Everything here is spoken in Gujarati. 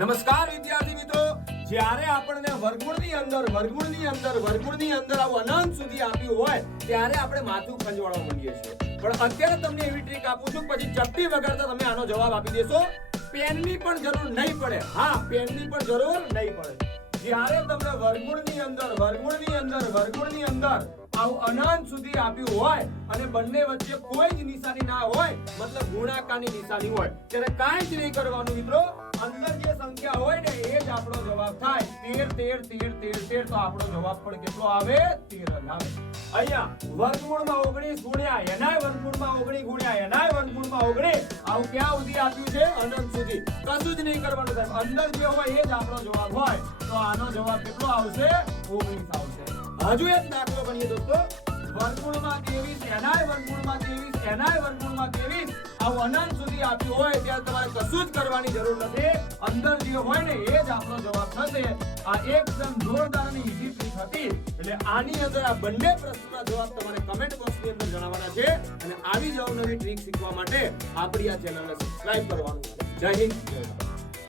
નમસ્કાર વિદ્યાર્થી મિત્રો, જ્યારે આપણને વર્ગમૂળની અંદર આવું અનંત સુધી આપ્યું હોય ત્યારે આપણે માથું ખંજવાળવા માંડીએ છીએ. પણ અત્યારે તમને એવી ટ્રીક આપું છું, પછી ચપટી વગર તમે આનો જવાબ આપી દેશો. પેનની પણ જરૂર નહીં પડે. હા, પેનની પણ જરૂર નહીં પડે. જ્યારે તમને વર્ગમૂળની અંદર આવું અનંત સુધી આપ્યું હોય અને બંને વચ્ચે કોઈ જ નિશાની ના હોય, મતલબ ગુણાકારની નિશાની હોય, ત્યારે કાંઈ જ નહીં કરવાનું મિત્રો. અંદર જે સંખ્યા હોય ને એ જ આપણો જવાબ થાય. 13 તો આપણો જવાબ પણ કેટલો આવે? 13 જ આવે. અહીંયા વર્ગમૂળમાં 19 ગુણ્યા એનાય વર્ગમૂળમાં 19 ગુણ્યા એનાય વર્ગમૂળમાં 19, આવું ક્યાં સુધી આપ્યું છે? અનંત સુધી. કશું જ નહીં કરવાનું સાહેબ. અંદર જે હોય એ જ આપણો જવાબ હોય, તો આનો જવાબ કેટલો આવશે? 19 આવશે. હજુ એક દાખલો ગણીએ દોસ્તો. વર્ગમૂળમાં 23 એનાય વર્ગમૂળમાં 23 આવું અનંત સુધી આપ્યું હોય ત્યારે તમારે કશું જ કરવાની જરૂર નથી. અંદર જે હોય ને એ જ આપણો જવાબ થશે. આ એકદમ જોરદાર અને ઈઝી ટ્રીક હતી. એટલે આની અંદર આ બંને પ્રશ્નોના જવાબ તમારે કમેન્ટ બોક્સની અંદર જણાવવાના છે. અને આવી જ અવનવી ટ્રીક શીખવા માટે આપણી આ ચેનલને સબસ્ક્રાઇબ કરવાનું છે. જય હિન્દ, જય ભારત.